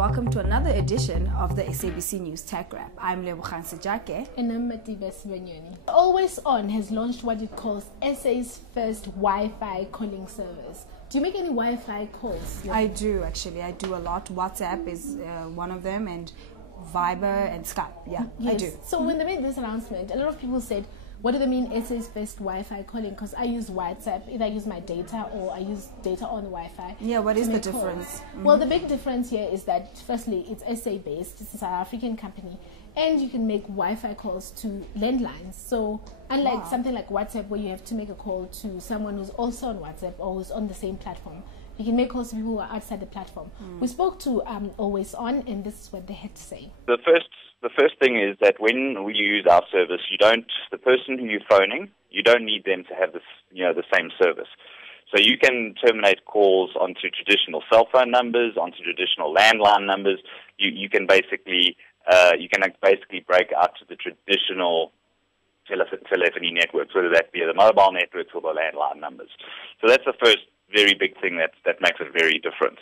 welcome to another edition of the SABC News Tech Wrap. I'm Lebogang Sejake. And I'm Matibes Banyoni. AlwaysOn has launched what it calls SA's first Wi-Fi calling service. Do you make any Wi-Fi calls? I do, actually. I do a lot. WhatsApp is one of them, and Viber and Skype. Yeah, yes. I do. So when they made this announcement, a lot of people said, what do they mean SA's first Wi-Fi calling? Because I use WhatsApp, either I use my data or I use data on Wi-Fi. Yeah, what is the difference? Mm-hmm. Well, the big difference here is that, firstly, it's SA-based. It's a South African company. And you can make Wi-Fi calls to landlines. So unlike something like WhatsApp, where you have to make a call to someone who's also on WhatsApp or who's on the same platform, you can make calls to people who are outside the platform. We spoke to AlwaysOn, and this is what they had to say. The first thing is that when we use our service, the person who you're phoning, you don't need them to have the same service. So you can terminate calls onto traditional cell phone numbers, onto traditional landline numbers. You can basically break out to the traditional telephony networks, whether that be the mobile networks or the landline numbers. So that's the first very big thing that makes it very different.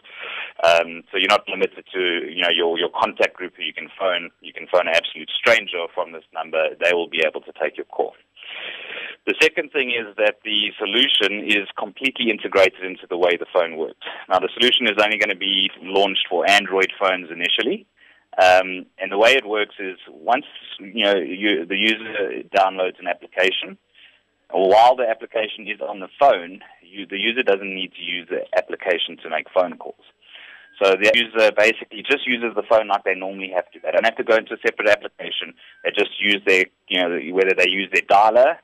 So you're not limited to your contact group who you can phone. You can phone an absolute stranger from this number. They will be able to take your call. The second thing is that the solution is completely integrated into the way the phone works. Now, the solution is only going to be launched for Android phones initially. And the way it works is once the user downloads an application, or while the application is on the phone, the user doesn't need to use the application to make phone calls. So the user basically just uses the phone like they normally have to. They don't have to go into a separate application. They just use their, whether they use their dialer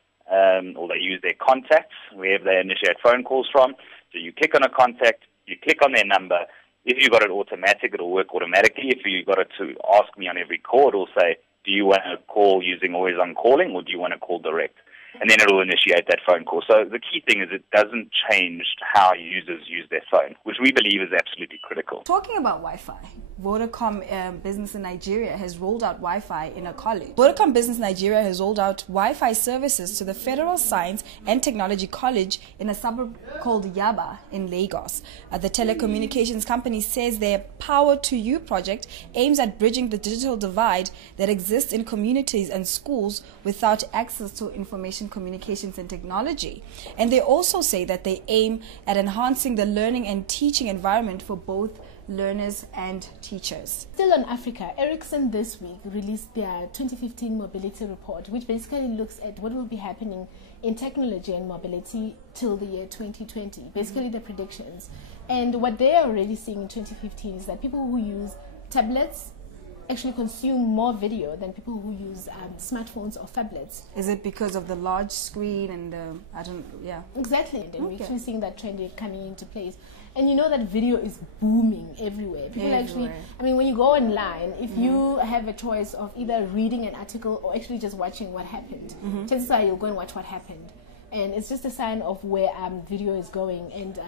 or they use their contacts, wherever they initiate phone calls from. So you click on a contact, you click on their number. If you got it automatic, it'll work automatically. If you got it to ask me on every call, it'll say, do you want to call using AlwaysOn Calling or do you want to call direct? And then it'll initiate that phone call. So the key thing is it doesn't change how users use their phone, which we believe is absolutely critical. Talking about Wi-Fi, Vodafone Business in Nigeria has rolled out Wi-Fi in a college. Vodafone Business Nigeria has rolled out Wi-Fi services to the Federal Science and Technology College in a suburb called Yaba in Lagos. The telecommunications company says their Power to You project aims at bridging the digital divide that exists in communities and schools without access to information communications and technology. And they also say that they aim at enhancing the learning and teaching environment for both learners and teachers. Still on Africa, Ericsson this week released their 2015 mobility report, which basically looks at what will be happening in technology and mobility till the year 2020, basically the predictions. And what they are already seeing in 2015 is that people who use tablets actually consume more video than people who use smartphones or phablets. Is it because of the large screen and Exactly. And we're actually seeing that trend coming into place. And you know that video is booming everywhere. People actually, when you go online, if you have a choice of either reading an article or actually just watching what happened, chances are you'll go and watch what happened. And it's just a sign of where video is going. And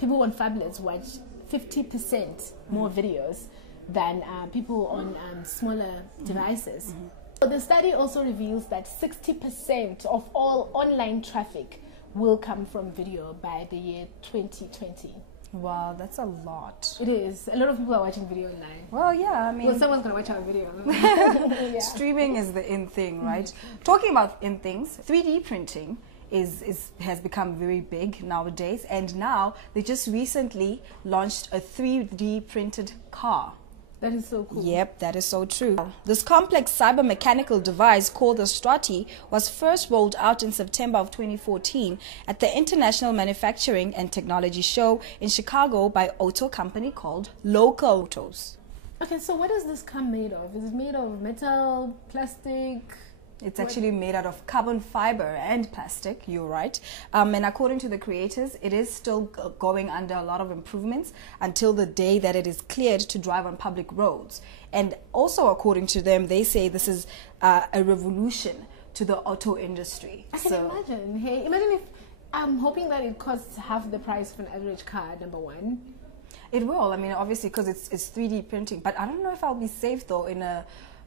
people on phablets watch 50% more videos than people on smaller devices. So the study also reveals that 60% of all online traffic will come from video by the year 2020. Wow, that's a lot. It is. A lot of people are watching video online. Well, yeah, well, someone's going to watch our video. Streaming is the in thing, right? Talking about in things, 3D printing has become very big nowadays, and now they just recently launched a 3D printed car. That is so cool. Yep, that is so true. This complex cyber-mechanical device called the Strati was first rolled out in September of 2014 at the International Manufacturing and Technology Show in Chicago by auto company called Local Autos. Okay, so what is this car made of? Is it made of metal, plastic? It's actually made out of carbon fiber and plastic, you're right. And according to the creators, it is still going under a lot of improvements until the day that it is cleared to drive on public roads. And also according to them, they say this is a revolution to the auto industry. I can imagine. Hey, imagine if, I'm hoping that it costs half the price of an average car, number one. It will, obviously, because it's 3D printing. But I don't know if I'll be safe, though, in a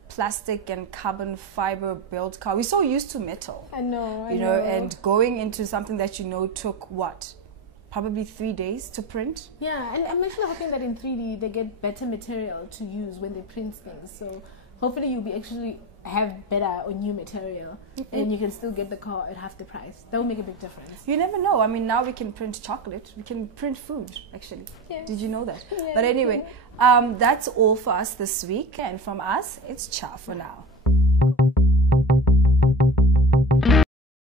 plastic and carbon fiber built car. We're so used to metal. I know. And going into something that took what? probably 3 days to print. Yeah, and I'm actually hoping that in 3D they get better material to use when they print things. So hopefully you'll be actually have better or new material, and you can still get the car at half the price. That will make a big difference. You never know. I mean, now we can print chocolate. We can print food, actually. Yes. Did you know that? Yeah, but anyway, that's all for us this week. And from us, it's ciao for now.